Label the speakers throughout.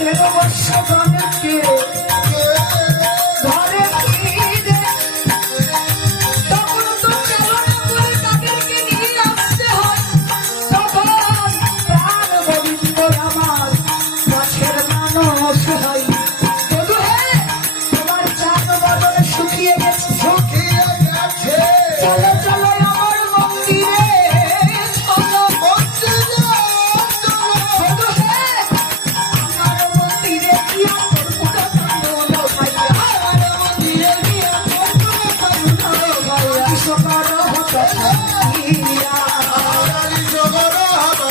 Speaker 1: গণকে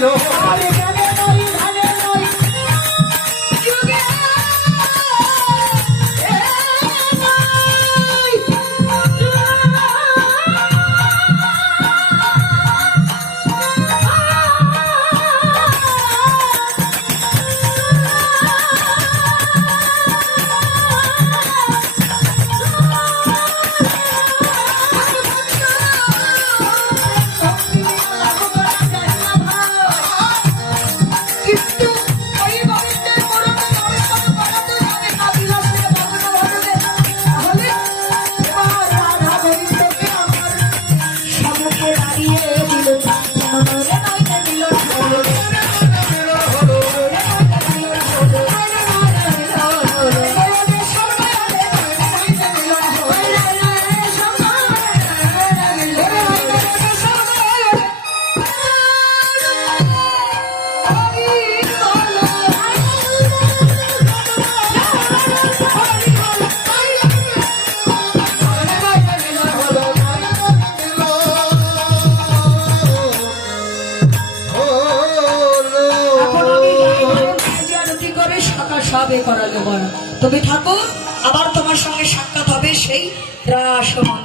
Speaker 2: know.
Speaker 1: দাঁড়িয়ে এ করালে বড় তুমি থাকো আবার তোমার সঙ্গে সাক্ষাৎ হবে সেই রাসমন